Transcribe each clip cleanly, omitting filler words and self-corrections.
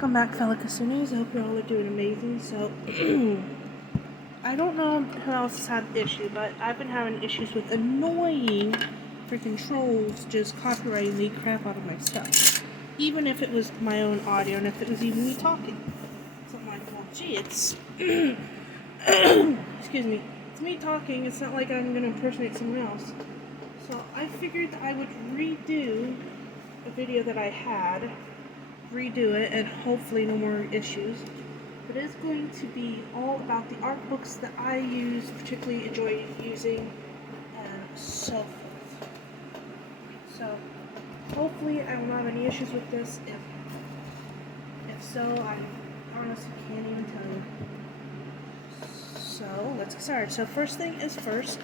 Welcome back, fellow Kasunis. I hope you all are doing amazing. So, I don't know who else has had the issue, but I've been having issues with annoying freaking trolls just copyrighting the crap out of my stuff. Even if it was my own audio, and if it was even me talking. So I'm like, well, gee, it's... excuse me. It's me talking. It's not like I'm going to impersonate someone else. So I figured that I would redo a video that I had. Redo it, and hopefully no more issues. But it is going to be all about the art books that I use, particularly enjoy using, and so forth. So hopefully I will not have any issues with this. If so, I honestly can't even tell you. So let's get started. So first thing is first,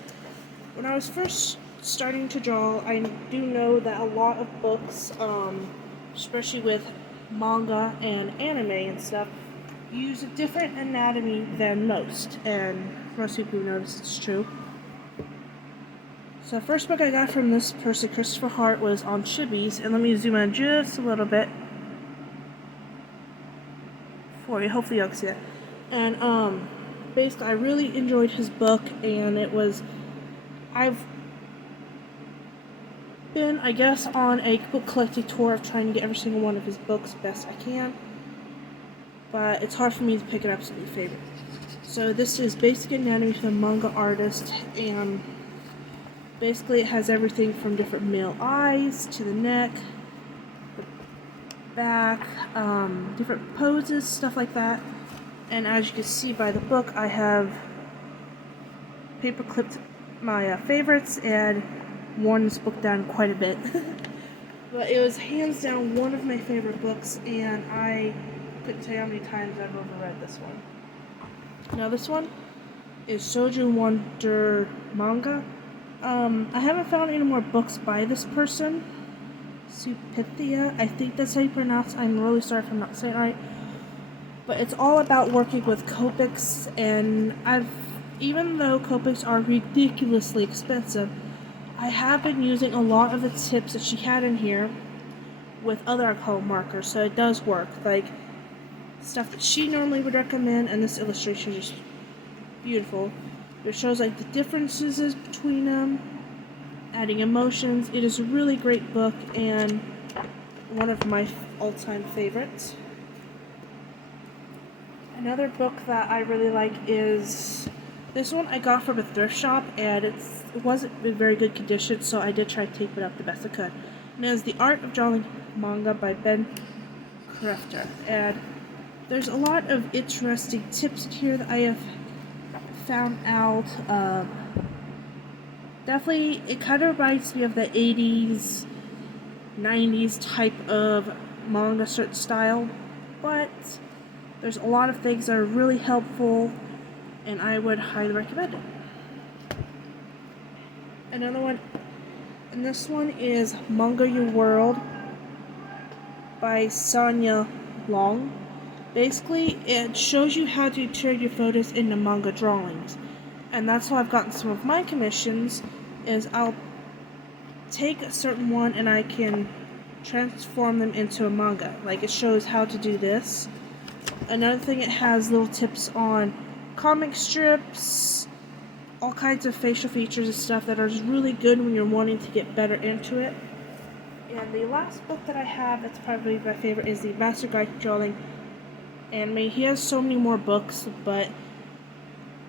when I was first starting to draw, I do know that a lot of books, especially with manga and anime and stuff, use a different anatomy than most, and most people notice it's true. So the first book I got from this person, Christopher Hart, was on Chibis, and let me zoom in just a little bit for you, hopefully y'all can see that. And basically I really enjoyed his book, and I've been, I guess, on a book collecting tour of trying to get every single one of his books best I can, but it's hard for me to pick it up to be favorite. So this is Basic Anatomy for the Manga Artist, and basically it has everything from different male eyes to the neck, the back, different poses, stuff like that. And as you can see by the book, I have paper clipped my favorites and worn this book down quite a bit. But it was hands down one of my favorite books, and I couldn't tell you how many times I've overread this one. Now this one is Shoujo Wonder Manga. I haven't found any more books by this person. Supithia, I think that's how you pronounce it. I'm really sorry if I'm not saying it right. But it's all about working with copics, and even though copics are ridiculously expensive, I have been using a lot of the tips that she had in here with other alcohol markers, so it does work. Like, stuff that she normally would recommend, and this illustration is just beautiful. It shows, like, the differences between them, adding emotions. It is a really great book, and one of my all-time favorites. Another book that I really like is... this one I got from a thrift shop, and it wasn't in very good condition, so I did try to tape it up the best I could. And it is The Art of Drawing Manga by Ben Crafter. And there's a lot of interesting tips in here that I have found out. Definitely, it kind of reminds me of the 80s, 90s type of manga certain style, but there's a lot of things that are really helpful, and I would highly recommend it. Another one, and this one is Manga Your World by Sonia Long. Basically, it shows you how to turn your photos into manga drawings. And that's how I've gotten some of my commissions, is I'll take a certain one and I can transform them into a manga. Like, it shows how to do this. Another thing, it has little tips on comic strips, all kinds of facial features and stuff that are just really good when you're wanting to get better into it. And the last book that I have that's probably my favorite is the Master Guide to Drawing Anime. He has so many more books, but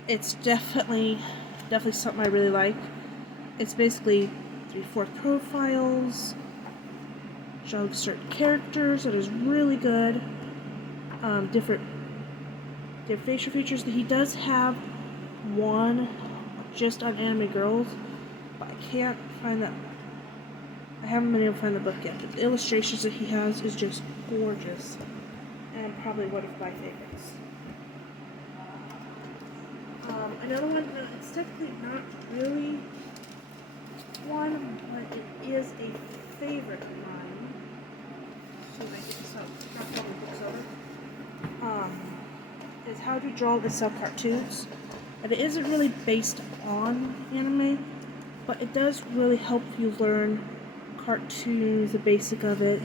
it's definitely something I really like. It's basically 3/4 profiles, showing certain characters. It is really good. Different facial features. He does have one just on anime girls, but I can't find that. I haven't been able to find the book yet. But the illustrations that he has is just gorgeous, and probably one of my favorites. Another one, it's technically not really one, but it is a favorite of mine. See if I get this out. Not all the books over. Is How to Draw and Sell Cartoons. And it isn't really based on anime, but it does really help you learn cartoons, the basic of it.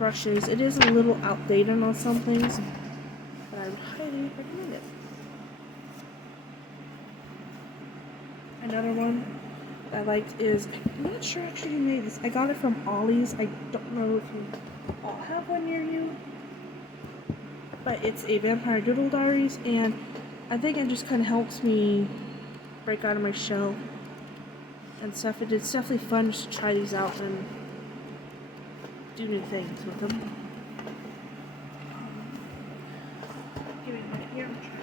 brushes. It is a little outdated on some things, but I would highly recommend it. Another one I liked is, I'm not sure actually who made this. I got it from Ollie's. I don't know if you all have one near you, but it's a vampire doodle diaries, and I think it just kind of helps me break out of my shell and stuff. It's definitely fun just to try these out and do new things with them. Give me a minute here. I'm trying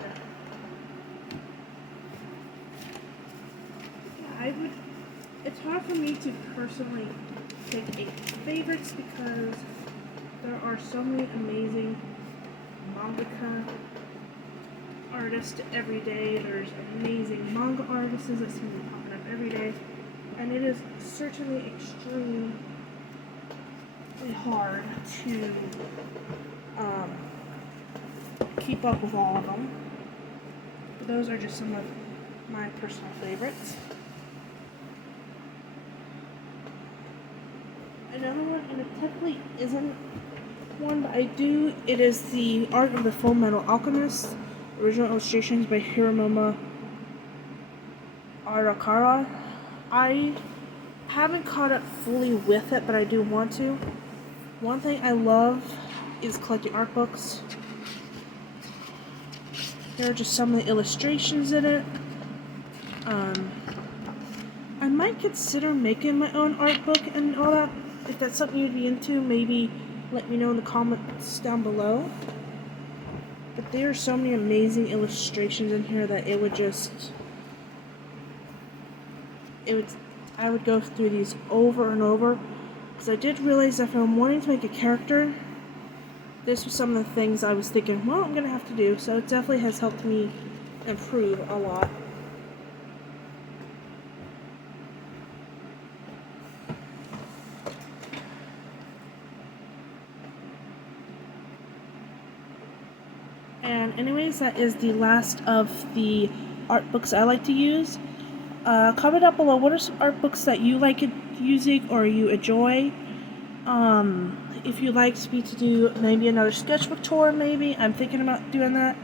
to. Yeah, it's hard for me to personally pick a favorites because there are so many amazing mangaka artists every day. There's amazing manga artists that seem to be popping up every day, and it is certainly extremely hard to keep up with all of them. But those are just some of my personal favorites. Another one, and it technically isn't one, but it is the Art of the Full Metal Alchemist, original illustrations by Hironobu Arakawa. I haven't caught up fully with it, but I do want to. One thing I love is collecting art books. There are just some of the illustrations in it. I might consider making my own art book and all that. If that's something you'd be into, maybe let me know in the comments down below. But there are so many amazing illustrations in here that I would go through these over and over. Because I did realize that if I'm wanting to make a character, this was some of the things I was thinking, well, I'm going to have to do. So it definitely has helped me improve a lot. And anyways, that is the last of the art books I like to use. Comment down below, what are some art books that you like using or you enjoy? If you'd like me to do maybe another sketchbook tour, maybe, I'm thinking about doing that.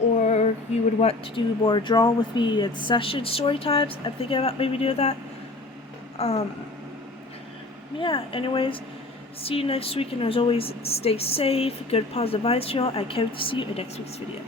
Or you would want to do more draw with me and session story times, I'm thinking about maybe doing that. Yeah, anyways, see you next week, and as always, stay safe, good positive vibes, y'all. I can't wait to see you in next week's video.